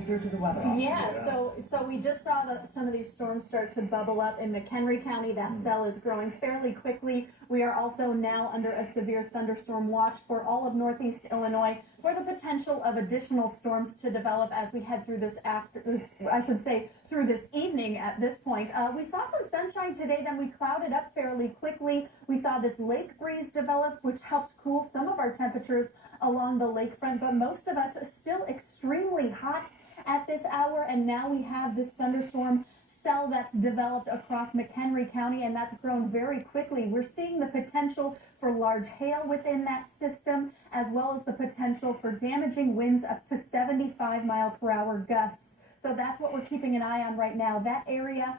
due to the weather. Yeah, so we just saw some of these storms start to bubble up in McHenry County. That cell is growing fairly quickly. We are also now under a severe thunderstorm watch for all of northeast Illinois for the potential of additional storms to develop as we head through through this evening at this point. We saw some sunshine today, then we clouded up fairly quickly. We saw this lake breeze develop, which helped cool some of our temperatures along the lakefront, but most of us still extremely hot at this hour, and now we have this thunderstorm cell that's developed across McHenry County, and that's grown very quickly. We're seeing the potential for large hail within that system, as well as the potential for damaging winds up to 75-mile-per-hour gusts. So that's what we're keeping an eye on right now. That area,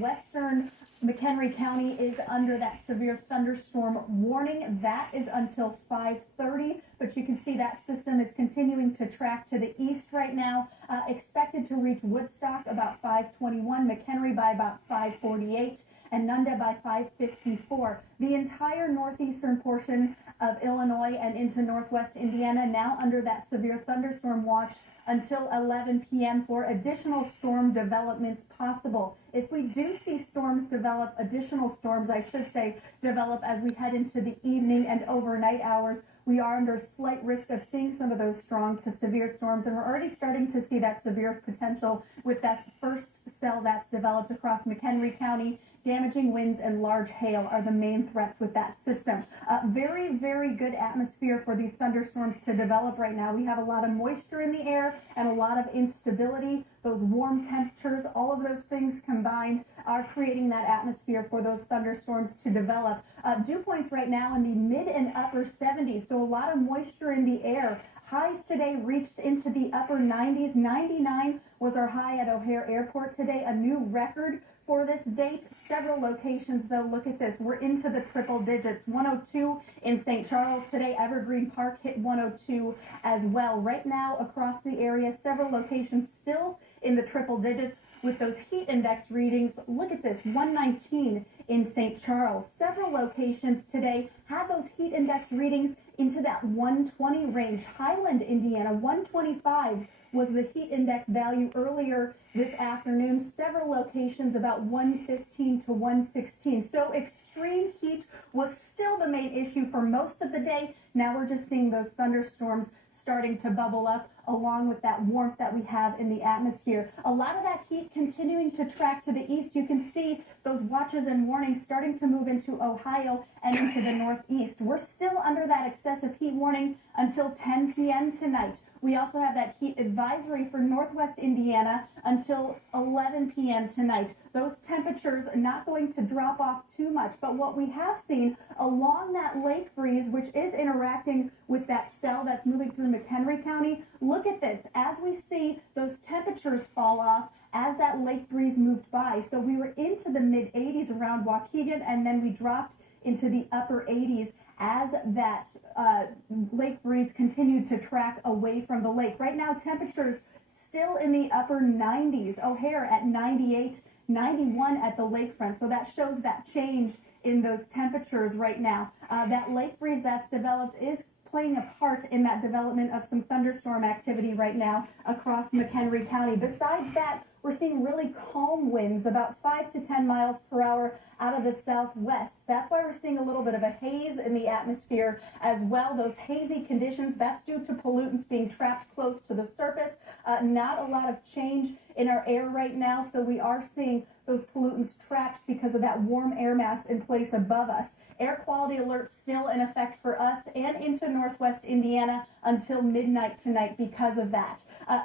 western McHenry County, is under that severe thunderstorm warning. That is until 5:30, but you can see that system is continuing to track to the east right now, expected to reach Woodstock about 5:21, McHenry by about 5:48, and Nunda by 5:54. The entire northeastern portion of Illinois and into northwest Indiana now under that severe thunderstorm watch until 11 p.m. for additional storm developments possible. If we do see storms develop, additional storms, I should say, develop as we head into the evening and overnight hours, we are under slight risk of seeing some of those strong to severe storms, and we're already starting to see that severe potential with that first cell that's developed across McHenry County. Damaging winds and large hail are the main threats with that system. Very, very good atmosphere for these thunderstorms to develop right now. We have a lot of moisture in the air and a lot of instability. Those warm temperatures, all of those things combined are creating that atmosphere for those thunderstorms to develop. Dew points right now in the mid and upper 70s, so a lot of moisture in the air. Highs today reached into the upper 90s. 99 was our high at O'Hare Airport today, a new record for this date. Several locations, though, look at this. We're into the triple digits. 102 in St. Charles today. Evergreen Park hit 102 as well. Right now, across the area, several locations still in the triple digits with those heat index readings. Look at this, 119 in St. Charles. Several locations today had those heat index readings into that 120 range. Highland, Indiana, 125 was the heat index value earlier this afternoon. Several locations about 115 to 116. So extreme heat was still the main issue for most of the day. Now we're just seeing those thunderstorms starting to bubble up along with that warmth that we have in the atmosphere. A lot of that heat continuing to track to the east. You can see those watches and warnings starting to move into Ohio and into the northeast. We're still under that excessive heat warning until 10 p.m. tonight. We also have that heat advisory for northwest Indiana until 11 p.m. tonight. Those temperatures are not going to drop off too much, but what we have seen along that lake breeze, which is interacting with that cell that's moving through McHenry County, look at this. As we see those temperatures fall off as that lake breeze moved by. So we were into the mid 80s around Waukegan, and then we dropped into the upper 80s as that lake breeze continued to track away from the lake. Right now, temperatures still in the upper 90s. O'Hare at 98, 91 at the lakefront. So that shows that change in those temperatures right now. That lake breeze that's developed is playing a part in that development of some thunderstorm activity right now across McHenry County. Besides that, we're seeing really calm winds, about 5 to 10 miles per hour out of the southwest. That's why we're seeing a little bit of a haze in the atmosphere as well. Those hazy conditions, that's due to pollutants being trapped close to the surface. Not a lot of change in our air right now, so we are seeing those pollutants trapped because of that warm air mass in place above us. Air quality alerts still in effect for us and into northwest Indiana until midnight tonight because of that.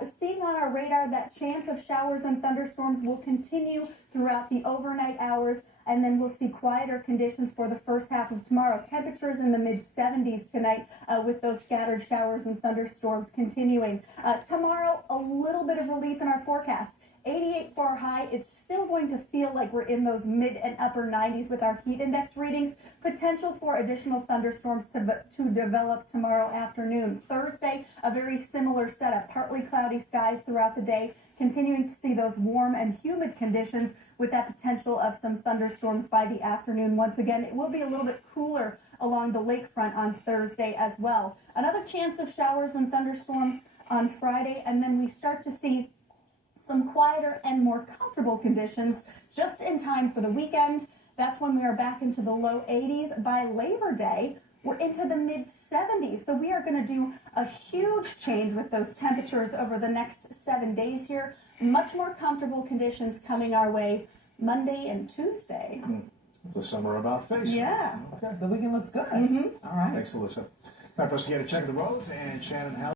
Seeing on our radar that chance of showers and thunderstorms will continue throughout the overnight hours, and then we'll see quieter conditions for the first half of tomorrow. Temperatures in the mid-70s tonight with those scattered showers and thunderstorms continuing. Tomorrow, a little bit of relief in our forecast. 88 for our high. It's still going to feel like we're in those mid and upper 90s with our heat index readings. Potential for additional thunderstorms to develop tomorrow afternoon. Thursday, a very similar setup. Partly cloudy skies throughout the day. Continuing to see those warm and humid conditions with that potential of some thunderstorms by the afternoon. Once again, it will be a little bit cooler along the lakefront on Thursday as well. Another chance of showers and thunderstorms on Friday, and then we start to see some quieter and more comfortable conditions just in time for the weekend. That's when we are back into the low 80s. By Labor Day, we're into the mid 70s. So we are going to do a huge change with those temperatures over the next 7 days here. Much more comfortable conditions coming our way Monday and Tuesday. It's the summer about face. Yeah. Okay, the weekend looks good. Mm-hmm. All right. Thanks, Alyssa. Time for us to get a check of the roads, and Shannon House.